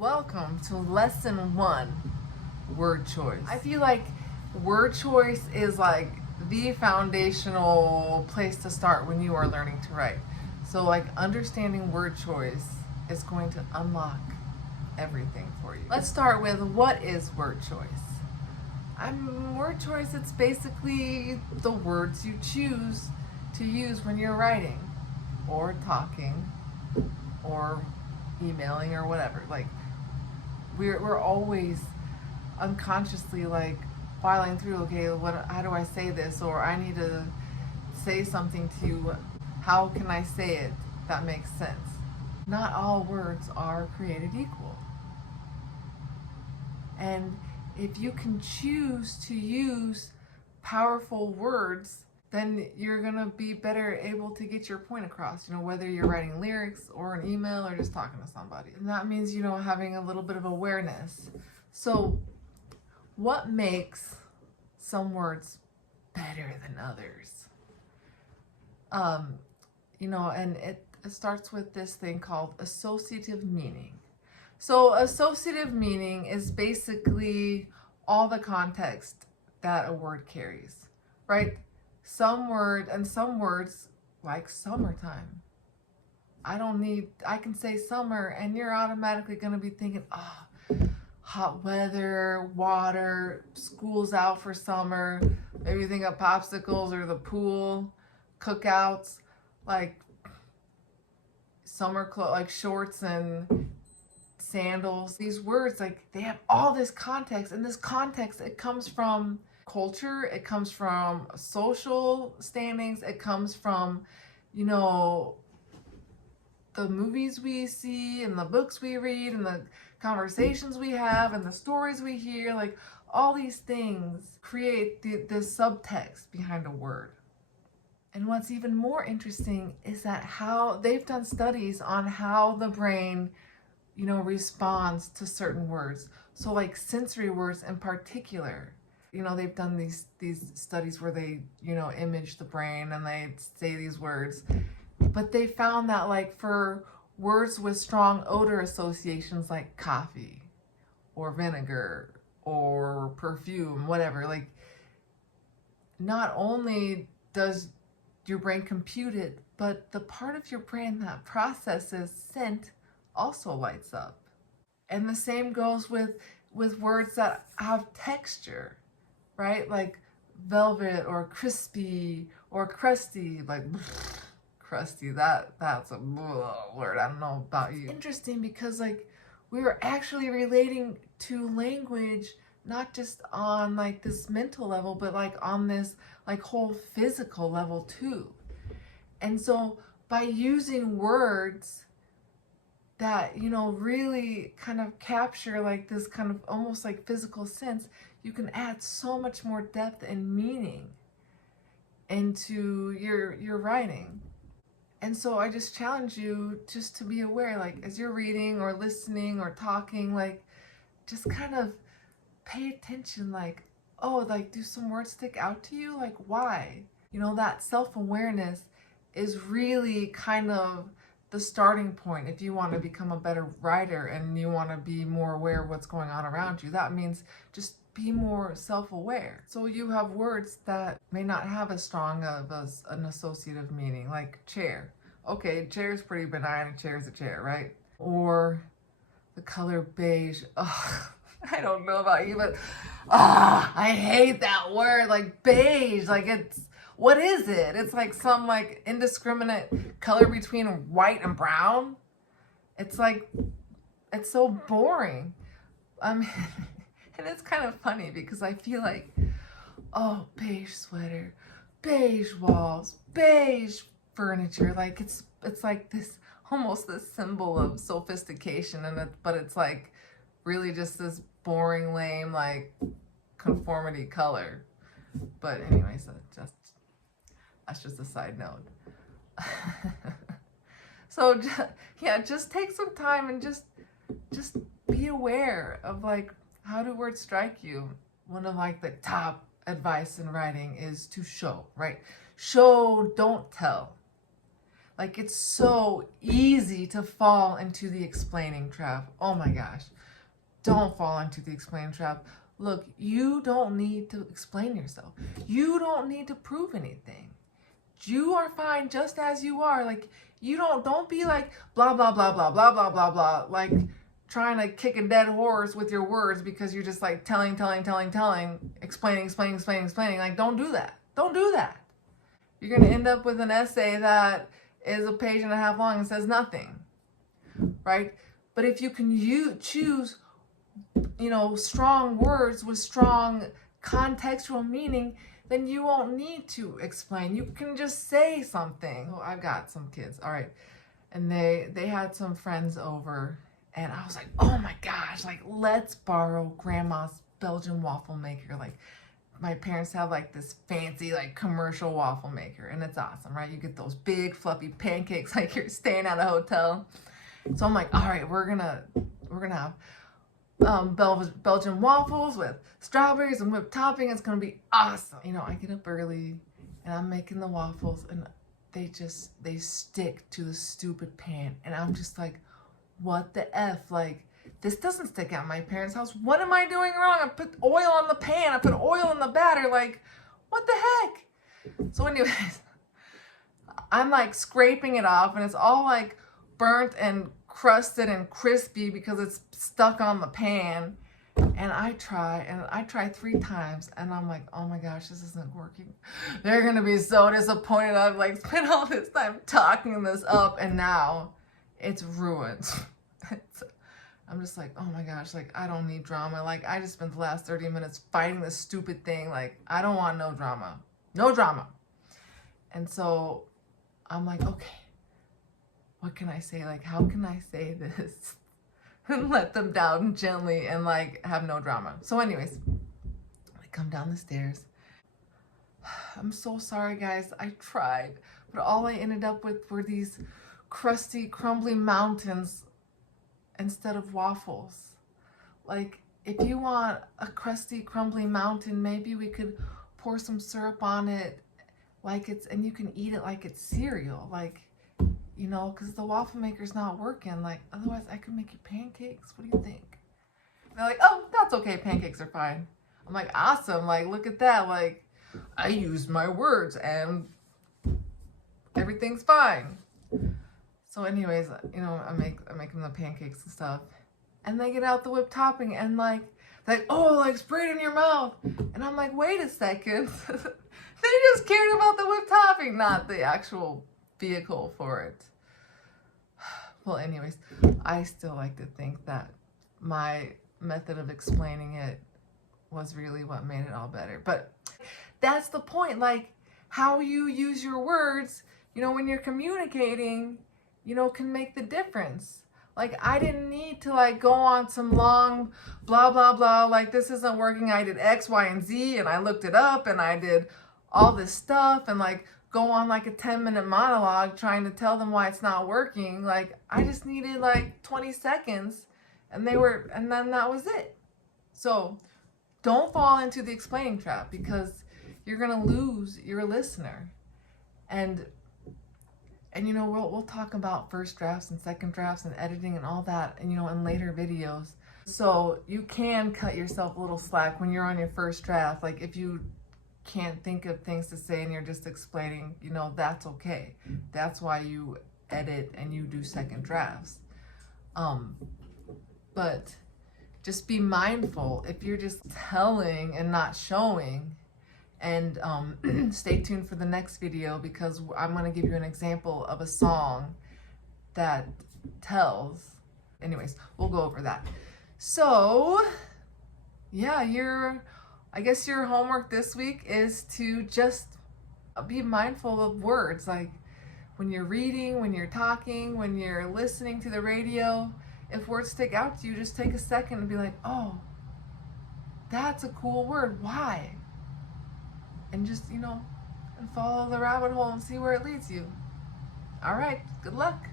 Welcome to lesson 1, word choice. I feel like word choice is like the foundational place to start when you are learning to write. So like understanding word choice is going to unlock everything for you. Let's start with, what is word choice? Word choice, it's basically the words you choose to use when you're writing or talking or emailing or whatever. Like we're always unconsciously like filing through, okay, how do I say this, or I need to say something to you, how can I say it that makes sense? Not all words are created equal, and if you can choose to use powerful words, then you're gonna be better able to get your point across, whether you're writing lyrics or an email or just talking to somebody. And that means, having a little bit of awareness. So what makes some words better than others? And it starts with this thing called associative meaning. So associative meaning is basically all the context that a word carries, right? Some words, like summertime. I can say summer and you're automatically going to be thinking, hot weather, water, school's out for summer. Maybe you think of popsicles or the pool, cookouts, like summer clothes, like shorts and sandals. These words, like, they have all this context, and this context, it comes from culture, it comes from social standings, it comes from, the movies we see and the books we read and the conversations we have and the stories we hear. Like, all these things create this subtext behind a word. And what's even more interesting is that how they've done studies on how the brain responds to certain words. So like sensory words in particular, they've done these studies where they, image the brain and they say these words. But they found that, like, for words with strong odor associations like coffee or vinegar or perfume, whatever, like, not only does your brain compute it, but the part of your brain that processes scent also lights up. And the same goes with words that have texture, right? Like velvet or crispy or crusty, like crusty, that's a word. I don't know about you. Interesting, because like we were actually relating to language not just on like this mental level, but like on this like whole physical level too. And so by using words that, really kind of capture like this kind of almost like physical sense, you can add so much more depth and meaning into your writing. And so I just challenge you just to be aware, like as you're reading or listening or talking, like just kind of pay attention, like, oh, like, do some words stick out to you? Like, why? That self-awareness is really kind of the starting point. If you want to become a better writer and you want to be more aware of what's going on around you, that means just be more self-aware. So you have words that may not have as strong of an associative meaning, like chair. Okay, chair is pretty benign, a chair is a chair, right? Or the color beige. Ugh, I don't know about you, but I hate that word, like beige. Like, what is it? It's like some like indiscriminate color between white and brown. It's like, it's so boring. And it's kind of funny because I feel like, oh, beige sweater, beige walls, beige furniture. Like it's like this, almost this symbol of sophistication, but it's like really just this boring, lame, like conformity color. But anyways, that's just a side note. So just take some time and just be aware of, like, how do words strike you. One of like the top advice in writing is to show, right? Show, don't tell. Like, it's so easy to fall into the explaining trap. Oh my gosh. Don't fall into the explaining trap. Look, you don't need to explain yourself. You don't need to prove anything. You are fine just as you are. Like, you don't be like blah blah blah blah blah blah blah blah, like trying to kick a dead horse with your words because you're just like telling, explaining. Like, don't do that. Don't do that. You're gonna end up with an essay that is a page and a half long and says nothing, right? But if you can choose, strong words with strong contextual meaning, then you won't need to explain. You can just say something. Oh, I've got some kids, all right. And they had some friends over, and I was like, oh my gosh, like, let's borrow grandma's Belgian waffle maker. Like, my parents have like this fancy like commercial waffle maker, and it's awesome, right? You get those big fluffy pancakes like you're staying at a hotel. So I'm like, all right, we're gonna have Belgian waffles with strawberries and whipped topping. It's gonna be awesome. I get up early and I'm making the waffles, and they stick to the stupid pan, and I'm just like, what the F? Like, this doesn't stick at my parents' house. What am I doing wrong? I put oil on the pan. I put oil in the batter. Like, what the heck? So anyways, I'm like scraping it off, and it's all like burnt and crusted and crispy because it's stuck on the pan. And I try 3 times, and I'm like, oh my gosh, this isn't working. They're gonna be so disappointed. I've like spent all this time talking this up, and now it's ruined. I'm just like, oh my gosh, like, I don't need drama. Like, I just spent the last 30 minutes fighting this stupid thing. Like, I don't want no drama. No drama. And so I'm like, okay, what can I say? Like, how can I say this and let them down gently and like have no drama? So anyways, I come down the stairs. I'm so sorry, guys. I tried, but all I ended up with were these crusty, crumbly mountains instead of waffles. Like, if you want a crusty, crumbly mountain, maybe we could pour some syrup on it, and you can eat it like it's cereal, like, because the waffle maker's not working. Like, otherwise I could make you pancakes. What do you think? And they're like, oh, that's okay, pancakes are fine. I'm like, awesome, like, look at that, like, I used my words and everything's fine. So anyways, I make them the pancakes and stuff, and they get out the whipped topping, and like, oh, like, spray it in your mouth. And I'm like, wait a second. They just cared about the whipped topping, not the actual vehicle for it. Well, anyways, I still like to think that my method of explaining it was really what made it all better. But that's the point. Like, how you use your words, when you're communicating, can make the difference. Like, I didn't need to like go on some long blah blah blah, like, this isn't working, I did X, Y, and Z, and I looked it up, and I did all this stuff, and like go on like a 10-minute monologue trying to tell them why it's not working. Like, I just needed like 20 seconds, and then that was it. So don't fall into the explaining trap, because you're gonna lose your listener. And we'll talk about first drafts and second drafts and editing and all that, and in later videos. So you can cut yourself a little slack when you're on your first draft. Like, if you can't think of things to say and you're just explaining, that's okay. That's why you edit and you do second drafts. But just be mindful if you're just telling and not showing. And stay tuned for the next video, because I'm going to give you an example of a song that tells. Anyways, we'll go over that. So yeah, I guess your homework this week is to just be mindful of words. Like, when you're reading, when you're talking, when you're listening to the radio, if words stick out to you, just take a second and be like, oh, that's a cool word. Why? And just, and follow the rabbit hole and see where it leads you. All right, good luck.